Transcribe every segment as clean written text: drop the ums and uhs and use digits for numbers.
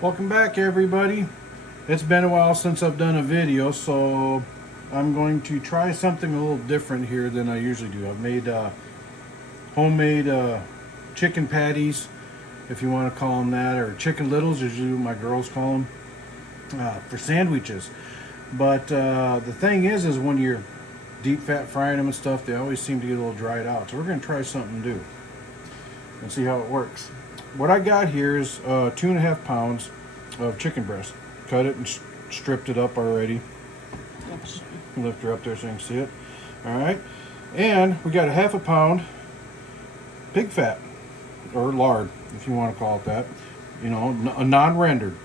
Welcome back, everybody. It's been a while since I've done a video, so I'm going to try something a little different here than I usually do. I've made homemade chicken patties, if you want to call them that, or chicken littles, as you my girls call them, for sandwiches. But the thing is when you're deep fat frying them and stuff, they always seem to get a little dried out. So we're going to try something new and see how it works. What I got here is 2.5 pounds of chicken breast. Cut it and stripped it up already. Oops. Lift her up there so you can see it. All right. And we got a 1/2 pound pig fat, or lard, if you want to call it that. You know, a non-rendered.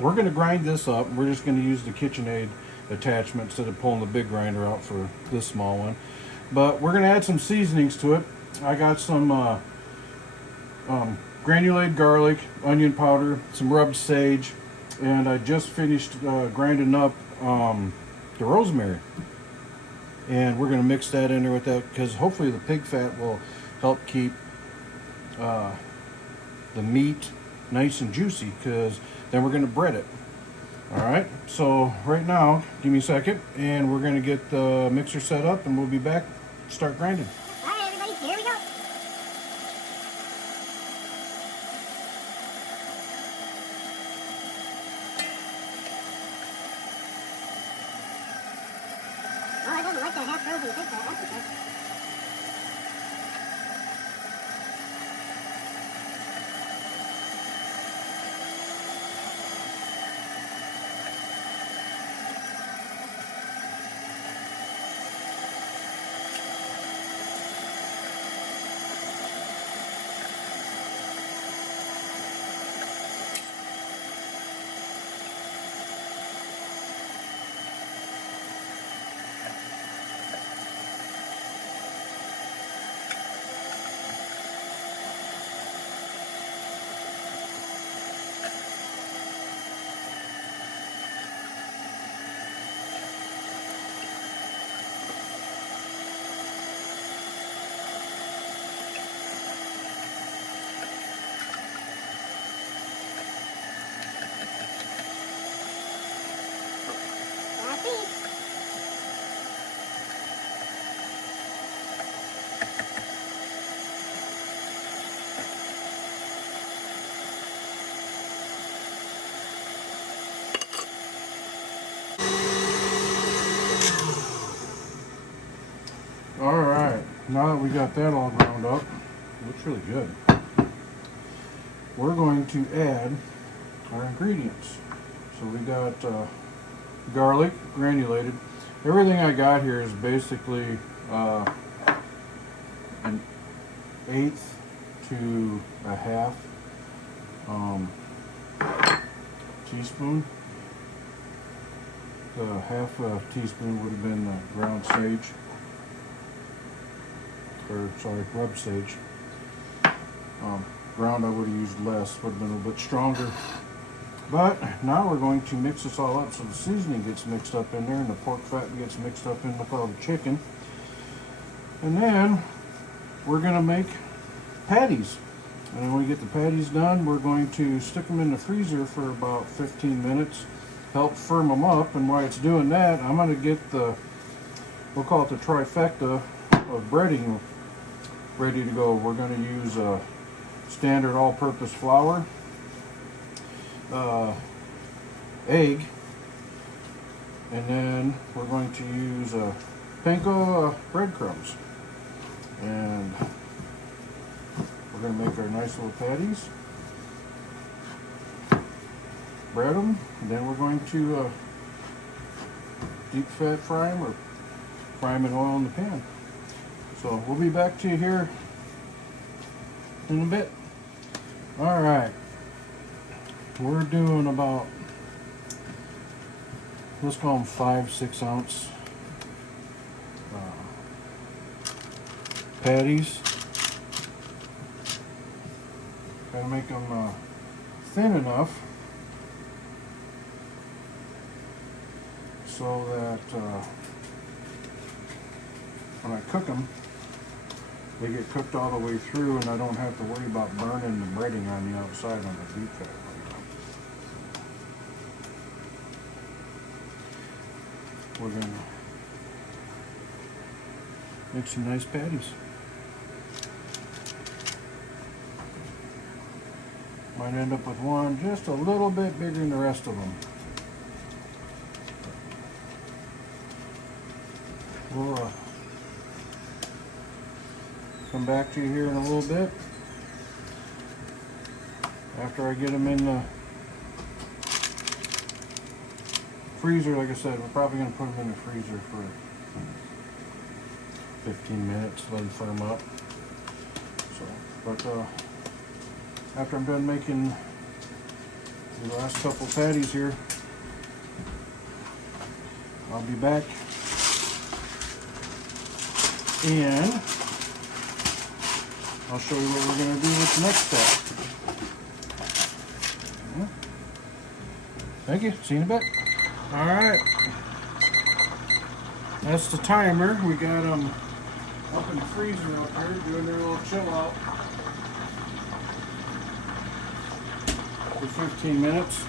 We're going to grind this up. We're just going to use the KitchenAid attachment instead of pulling the big grinder out for this small one. But we're going to add some seasonings to it. I got some granulated garlic, onion powder, some rubbed sage, and I just finished grinding up the rosemary. And we're going to mix that in there with that because hopefully the pig fat will help keep the meat nice and juicy, because then we're going to bread it. Alright, so right now, give me a second, and we're going to get the mixer set up and we'll be back, start grinding. Alright everybody, here we go. Oh, I don't like that half frozen pig fat, that's okay. Alright, now that we got that all ground up, it looks really good. We're going to add our ingredients. So we got garlic, granulated. Everything I got here is basically an 1/8 to a 1/2 teaspoon. The 1/2 teaspoon would have been ground sage. Or sorry, rub sage. Ground I would have used less, would have been a little bit stronger. But now we're going to mix this all up so the seasoning gets mixed up in there and the pork fat gets mixed up in with all the chicken. And then we're going to make patties. And then when we get the patties done, we're going to stick them in the freezer for about 15 minutes, help firm them up. And while it's doing that, I'm going to get the, we'll call it the trifecta of breading ready to go. We're going to use a standard all-purpose flour, egg, and then we're going to use panko breadcrumbs. And we're going to make our nice little patties, bread them, and then we're going to deep fat fry them or fry them in oil in the pan. So we'll be back to you here in a bit. Alright, we're doing about, let's call them 5-6 ounce patties. Gotta make them thin enough so that when I cook them, they get cooked all the way through and I don't have to worry about burning the breading on the outside on the deep fat. we're gonna make some nice patties. Might end up with one just a little bit bigger than the rest of them. We'll come back to you here in a little bit after I get them in the freezer. Like I said, we're probably going to put them in the freezer for 15 minutes, let them firm up. So, but after I'm done making the last couple patties here, I'll be back and I'll show you what we're going to do with the next step. Thank you. See you in a bit. All right. That's the timer. We got them up in the freezer up here doing their little chill out for 15 minutes.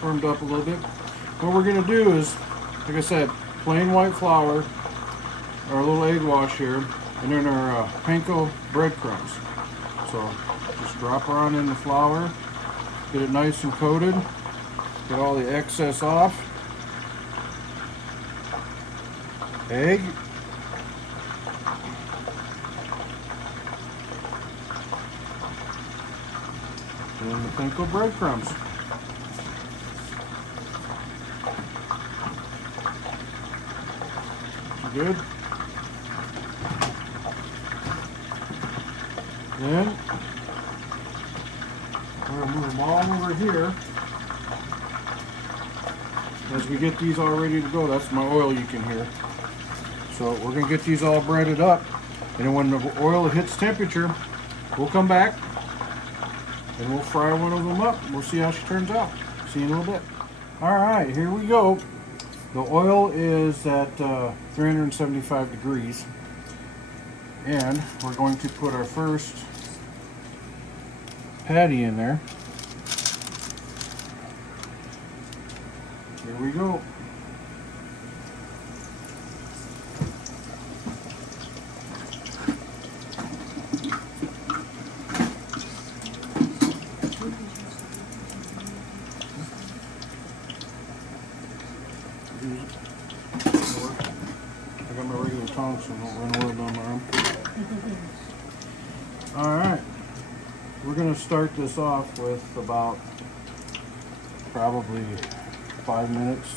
Firmed up a little bit. What we're going to do is, like I said, plain white flour, our little egg wash here, and then our panko breadcrumbs. So just drop her on in the flour, get it nice and coated, get all the excess off. Egg. And the panko breadcrumbs. Good. Then we're going to move them all over here. As we get these all ready to go, that's my oil you can hear. So we're going to get these all breaded up, and then when the oil hits temperature, we'll come back and we'll fry one of them up. We'll see how she turns out. See you in a little bit. All right, here we go. The oil is at 375 degrees, and we're going to put our first patty in there. Here we go. I got my regular tongs, so I don't run oil down my arm. Alright, we're going to start this off with about probably 5 minutes,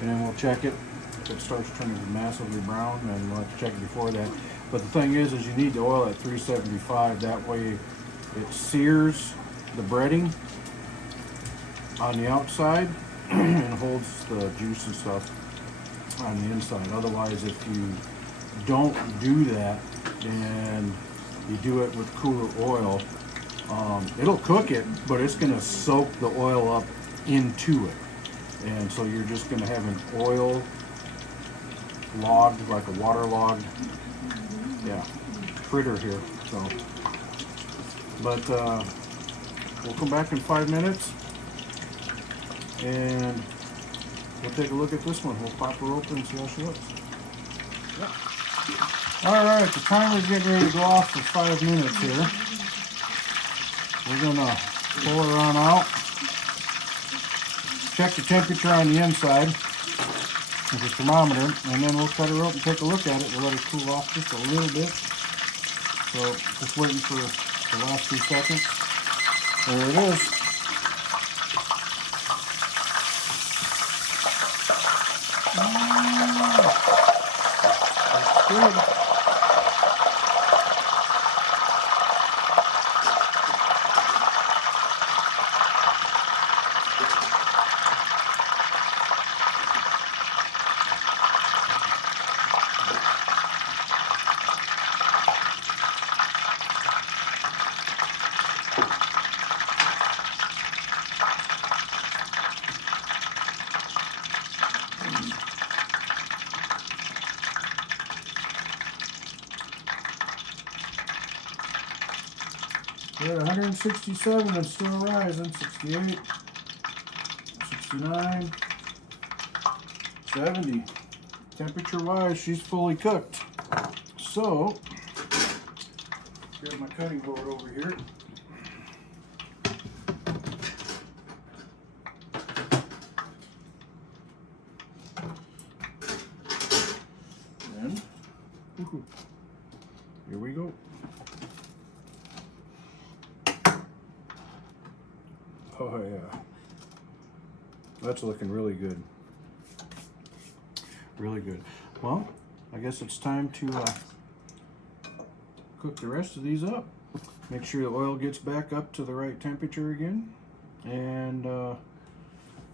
and then we'll check it. If it starts turning massively brown, then we'll have to check it before that. But the thing is you need the oil at 375. That way it sears the breading on the outside and holds the juice and stuff on the inside. Otherwise, if you don't do that and you do it with cooler oil, it'll cook it, but it's going to soak the oil up into it. And so you're just going to have an oil logged, like a waterlogged, fritter here. So, but we'll come back in 5 minutes and we'll take a look at this one. We'll pop her open and see how she looks. All right, the timer's getting ready to go off for 5 minutes here. We're gonna pull her on out, check the temperature on the inside with the thermometer, and then we'll cut her open and take a look at it. We'll let it cool off just a little bit. So just waiting for the last few seconds. There it is. That's good. We're at 167 and still rising. 68, 69, 70. Temperature-wise, she's fully cooked. So, grab my cutting board over here. And here we go. Oh yeah, that's looking really good. Really good. Well, I guess it's time to cook the rest of these up. Make sure the oil gets back up to the right temperature again. And when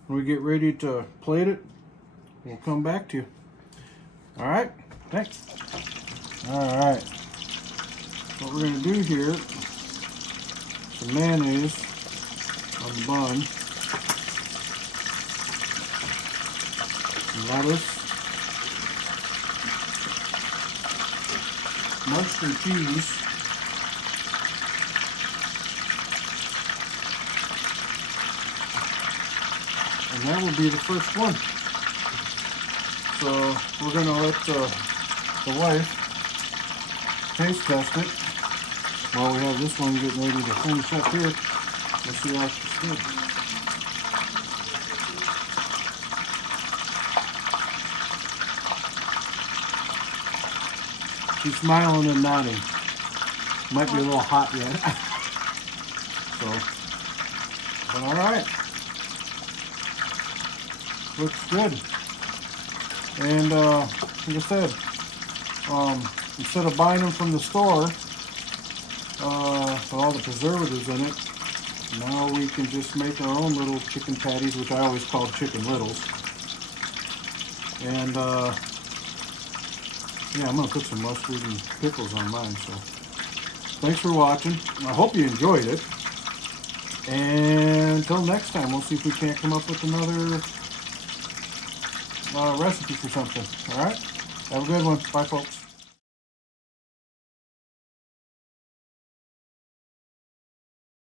we get ready to plate it, we'll come back to you. All right, thanks. All right, what we're gonna do here, some mayonnaise on the bun, some lettuce, mustard cheese, and that will be the first one. So we're going to let the wife taste test it while we have this one getting ready to finish up here. Let's see how she's good. She's smiling and nodding. Might be a little hot yet. So, but all right. Looks good. And like I said, instead of buying them from the store with all the preservatives in it, now we can just make our own little chicken patties, which I always call chicken littles. And yeah, I'm gonna put some mustard and pickles on mine. So thanks for watching. I hope you enjoyed it. And until next time, we'll see if we can't come up with another recipe for something. All right, have a good one. Bye, folks.